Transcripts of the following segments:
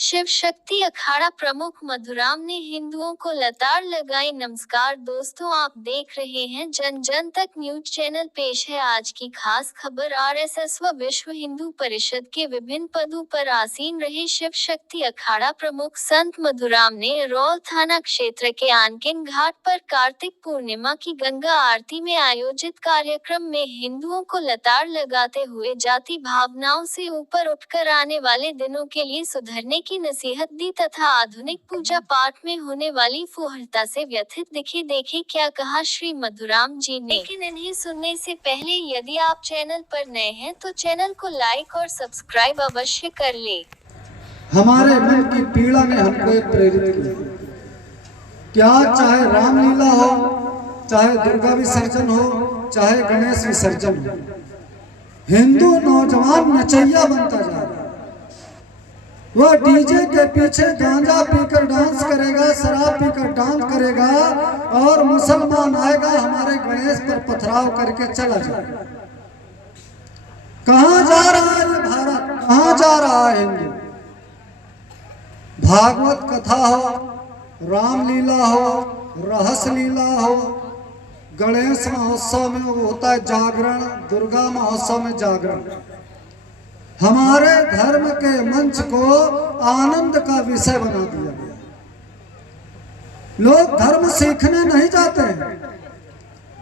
शिव शक्ति अखाड़ा प्रमुख मधुराम ने हिंदुओं को लताड़ लगाई। नमस्कार दोस्तों, आप देख रहे हैं जन जन तक न्यूज चैनल। पेश है आज की खास खबर। आरएसएस व विश्व हिंदू परिषद के विभिन्न पदों पर आसीन रहे शिव शक्ति अखाड़ा प्रमुख संत मधुराम ने रौल थाना क्षेत्र के आनकिन घाट पर कार्तिक पूर्णिमा की गंगा आरती में आयोजित कार्यक्रम में हिंदुओं को लताड़ लगाते हुए जाति भावनाओं से ऊपर उठकर आने वाले दिनों के लिए सुधरने की नसीहत दी तथा आधुनिक पूजा पाठ में होने वाली फूहड़ता से व्यथित दिखे। देखें क्या कहा श्री मधुराम जी ने। लेकिन इन्हें सुनने से पहले यदि आप चैनल पर नए हैं तो चैनल को लाइक और सब्सक्राइब अवश्य कर ले। हमारे मन की पीड़ा ने हमको प्रेरित किया। क्या चाहे रामलीला हो, चाहे दुर्गा विसर्जन हो, चाहे गणेश विसर्जन हो, हिंदू नौजवान नचैया बनता जा रहा है। वह डीजे के पीछे गांजा पीकर डांस करेगा, शराब पीकर डांस करेगा और मुसलमान आएगा हमारे गणेश पर पथराव करके चला जाएगा। कहां जा रहा है ये भारत, कहां जा रहा है हिंदू? भागवत कथा हो, रामलीला हो, रहस लीला हो, गणेश महोत्सव में वो होता है जागरण, दुर्गा महोत्सव में जागरण। हमारे धर्म के मंच को आनंद का विषय बना दिया गया। लोग धर्म सीखने नहीं जाते हैं,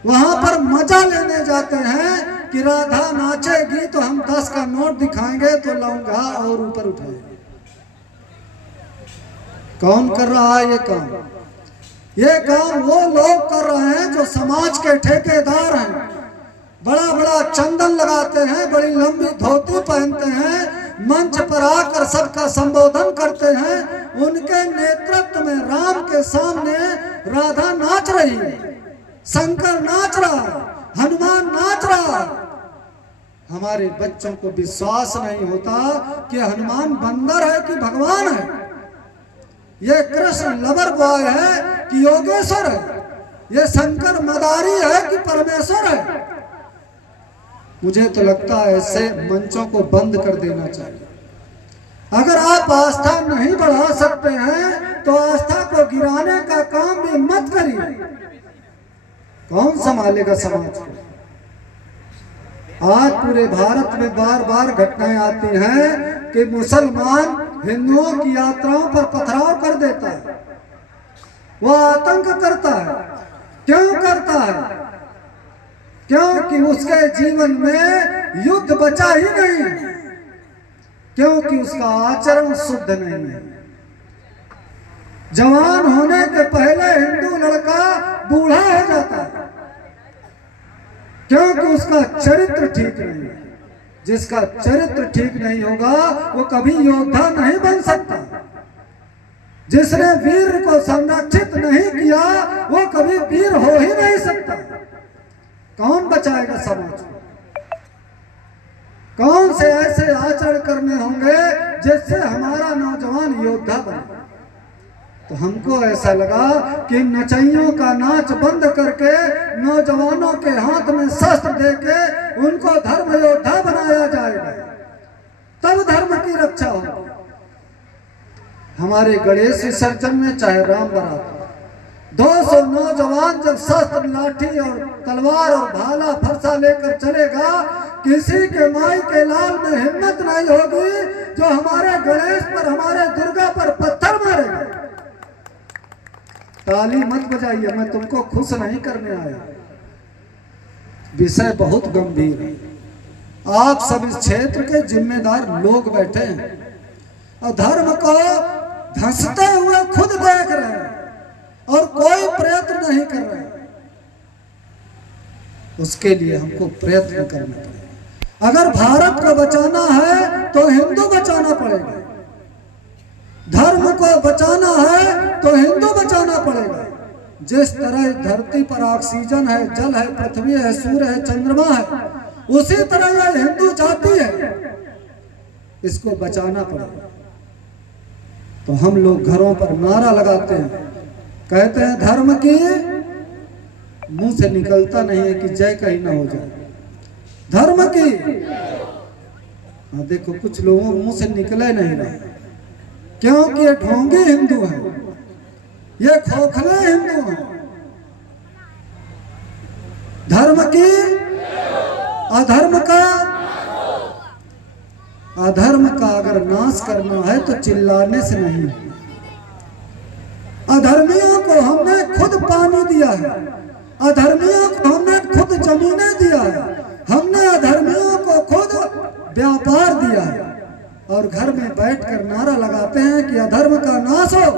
वहां पर मजा लेने जाते हैं कि राधा नाचेगी तो हम 10 का नोट दिखाएंगे तो लौंगा और ऊपर उठाएंगे। कौन कर रहा है ये काम? ये काम वो लोग कर रहे हैं जो समाज के ठेकेदार हैं। बड़ा बड़ा चंदन लगाते हैं, बड़ी लंबी धोती पहनते हैं, मंच पर आकर सबका संबोधन करते हैं। उनके नेतृत्व में राम के सामने राधा नाच रही है, शंकर नाच रहा है, हनुमान नाच रहा है। हमारे बच्चों को विश्वास नहीं होता कि हनुमान बंदर है कि भगवान है, ये कृष्ण लवर बॉय है कि योगेश्वर है, ये शंकर मदारी है कि परमेश्वर है। मुझे तो लगता है ऐसे मंचों को बंद कर देना चाहिए। अगर आप आस्था नहीं बढ़ा सकते हैं तो आस्था को गिराने का काम भी मत करिए। कौन संभालेगा समाज को? आज पूरे भारत में बार बार घटनाएं आती हैं कि मुसलमान हिंदुओं की यात्राओं पर पथराव कर देता है, वह आतंक करता है। क्यों करता है? क्योंकि उसके जीवन में युद्ध बचा ही नहीं, क्योंकि उसका आचरण शुद्ध नहीं है। जवान होने के पहले हिंदू लड़का बूढ़ा हो जाता है क्योंकि उसका चरित्र ठीक नहीं है। जिसका चरित्र ठीक नहीं होगा वो कभी योद्धा नहीं बन सकता। जिसने वीर को संरक्षित नहीं किया वो कभी वीर हो ही नहीं सकता। कौन बचाएगा समाज को? कौन से ऐसे आचरण करने होंगे जिससे हमारा नौजवान योद्धा बने? तो हमको ऐसा लगा कि नचैयों का नाच बंद करके नौजवानों के हाथ में शस्त्र देके उनको धर्म योद्धा बनाया जाएगा, तब धर्म की रक्षा होगी। हमारे गणेश विसर्जन में चाहे राम बारात 200 नौजवान जब शस्त्र, लाठी और तलवार और भाला फरसा लेकर चलेगा, किसी के माई के लाल में हिम्मत नहीं होगी जो हमारे गणेश पर, हमारे दुर्गा पर पत्थर मारेगा। ताली मत बजाइए, मैं तुमको खुश नहीं करने आया। विषय बहुत गंभीर है। आप सब इस क्षेत्र के जिम्मेदार लोग बैठे हैं और धर्म को धंसते हुए खुद देख रहे हैं और कोई प्रयत्न नहीं कर रहे। उसके लिए हमको प्रयत्न करना पड़ेगा। अगर भारत को बचाना है तो हिंदू बचाना पड़ेगा, धर्म को बचाना है तो हिंदू बचाना पड़ेगा। जिस तरह धरती पर ऑक्सीजन है, जल है, पृथ्वी है, सूर्य है, चंद्रमा है, उसी तरह यह हिंदू जाति है, इसको बचाना पड़ेगा। तो हम लोग घरों पर नारा लगाते हैं, कहते हैं धर्म की, मुंह से निकलता नहीं है कि जय कहीं ना हो जाए। धर्म की, देखो कुछ लोगों मुंह से निकले नहीं रहे। क्योंकि ये ढोंगी हिंदू हैं, ये खोखले हिंदू हैं। धर्म की अधर्म का अगर नाश करना है तो चिल्लाने से नहीं। अधर्मियों को हमने खुद पानी दिया है, अधर्मियों को हमने खुद जमीनें दिया है, हमने अधर्मियों को खुद व्यापार दिया है, और घर में बैठकर नारा लगाते हैं कि अधर्म का नाश हो।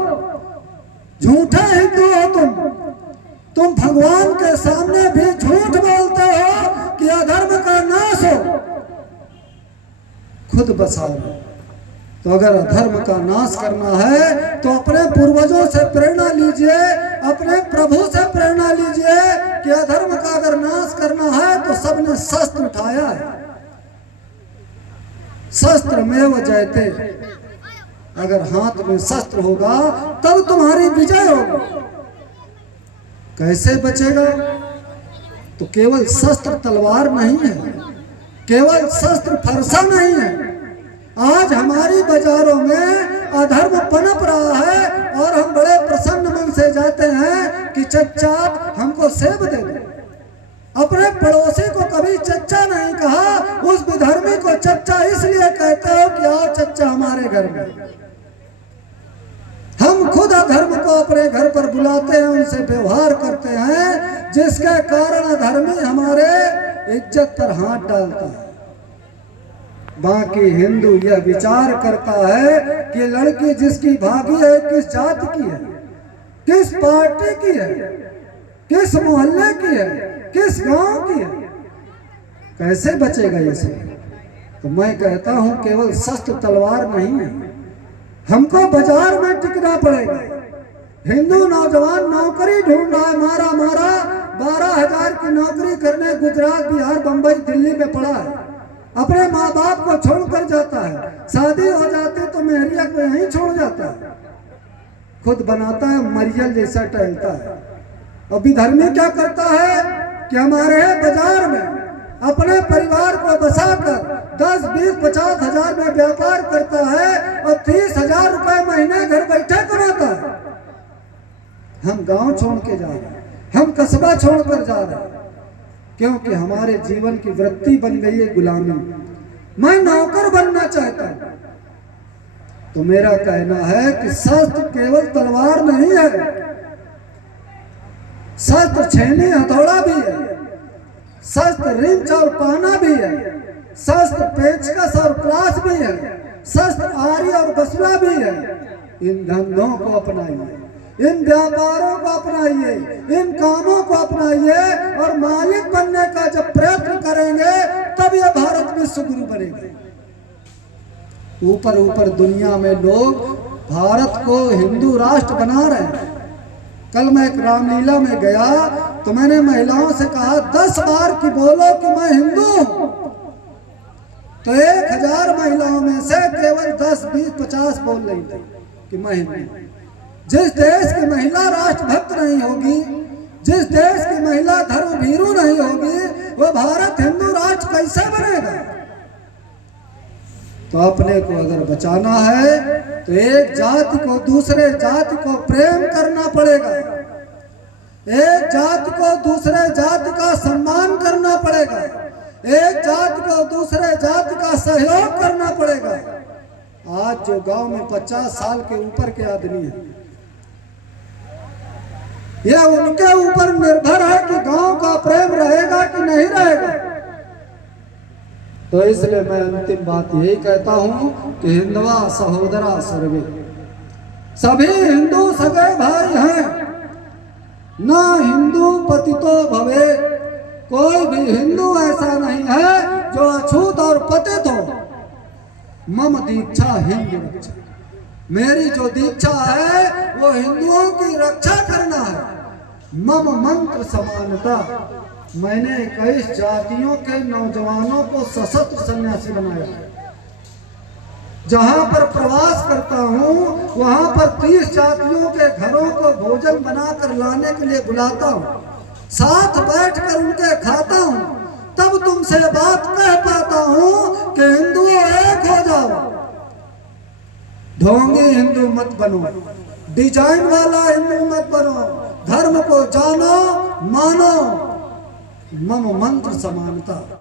झूठे हिंदू हो तुम भगवान के सामने भी झूठ बोलते हो कि अधर्म का नाश हो। खुद बसाओ। तो अगर अधर्म का नाश करना है तो अपने पूर्वजों से प्रेरणा लीजिए, अपने प्रभु से प्रेरणा लीजिए कि अधर्म का अगर नाश करना है तो सबने शस्त्र उठाया है। शस्त्र मेव जयते, अगर हाथ में शस्त्र होगा तब तुम्हारी विजय होगी। कैसे बचेगा? तो केवल शस्त्र तलवार नहीं है, केवल शस्त्र फरसा नहीं है। आज हमारी बाजारों में अधर्म पनप रहा है और हम बड़े प्रसन्न मन से जाते हैं कि चच्चा हमको सेब दे दे। अपने पड़ोसी को कभी चच्चा नहीं कहा, उस विधर्मी को चच्चा इसलिए कहते हो कि आओ चच्चा हमारे घर में। हम खुद अधर्म को अपने घर पर बुलाते हैं, उनसे व्यवहार करते हैं, जिसके कारण अधर्मी हमारे इज्जत पर हाथ डालता है। बाकी हिंदू यह विचार करता है कि लड़की जिसकी भागी है किस जाति की है, किस पार्टी की है, किस मोहल्ले की है, किस गांव की है। कैसे बचेगा ये सब? तो मैं कहता हूं केवल शस्त्र तलवार नहीं है, हमको बाजार में टिकना पड़ेगा। हिंदू नौजवान नौकरी ढूंढ रहा है, मारा 12,000 की नौकरी करने गुजरात, बिहार, बंबई, दिल्ली में पड़ा है। अपने माँ बाप को छोड़कर जाता है, शादी हो जाती तो मेहरिया को यहीं छोड़ जाता है, खुद बनाता है, मरियल जैसा टहलता है। और विधर्मी क्या करता है कि हमारे बाजार में अपने परिवार को बसाकर 10, 20, 50 हजार में व्यापार करता है और 30,000 रुपए महीने घर बैठे कमाता है। हम गांव छोड़ के जा रहे हैं, हम कस्बा छोड़कर जा रहे हैं, क्योंकि हमारे जीवन की वृत्ति बन गई है गुलामी। मैं नौकर बनना चाहता हूं। तो मेरा कहना है कि शस्त्र केवल तलवार नहीं है, शस्त्र छेनी हथौड़ा भी है, शस्त्र रिंच और पाना भी है, शस्त्र पेचकस और प्लास भी है, शस्त्र आरी और बसुला भी है। इन धंधों को अपनाइए, इन व्यापारों को अपनाइए, इन कामों को अपनाइए और मालिक बनने का जब प्रयत्न करेंगे तब यह भारत में सुगुरु बनेगा। ऊपर ऊपर दुनिया में लोग भारत को हिंदू राष्ट्र बना रहे हैं। कल मैं एक रामलीला में गया तो मैंने महिलाओं से कहा 10 बार की बोलो कि मैं हिंदू हूं। तो 1000 महिलाओं में से केवल 10, 20, 50 बोल रही थी कि मैं हिंदू। जिस देश की महिला राष्ट्रभक्त नहीं होगी, जिस देश की महिला धर्म भीरू नहीं होगी, वो भारत हिंदू राष्ट्र कैसे बनेगा? तो अपने को अगर बचाना है तो एक जाति को दूसरे जाति को प्रेम करना पड़ेगा, एक जाति को दूसरे जाति का सम्मान करना पड़ेगा, एक जाति को दूसरे जाति का सहयोग करना पड़ेगा। आज जो गांव में 50 साल के ऊपर के आदमी हैं, यह उनके ऊपर निर्भर है कि गांव का प्रेम रहेगा कि नहीं रहेगा। तो इसलिए मैं अंतिम बात यही कहता हूं कि हिंदवा सहोदरा सर्वे, सभी हिंदू सगे भाई हैं, ना हिंदू पतितो भवे। कोई भी हिंदू ऐसा नहीं है जो अछूत और पतित हो। मम दीक्षा हिंदू रक्षा, मेरी जो दीक्षा है वो हिंदुओं की रक्षा करना है। मम मंत्र समानता, मैंने 21 जातियों के नौजवानों को सशस्त्र सन्यासी बनाया। जहां पर प्रवास करता हूं वहां पर 30 जातियों के घरों को भोजन बनाकर लाने के लिए बुलाता हूं, साथ बैठकर उनके खाता हूं, तब तुमसे बात कह पाता हूं कि हिंदुओं एक हो जाओ। ढोंगी हिंदू मत बनो, डिजाइन वाला हिंदू मत बनो, धर्म को जानो मानो, मम मंत्र समानता।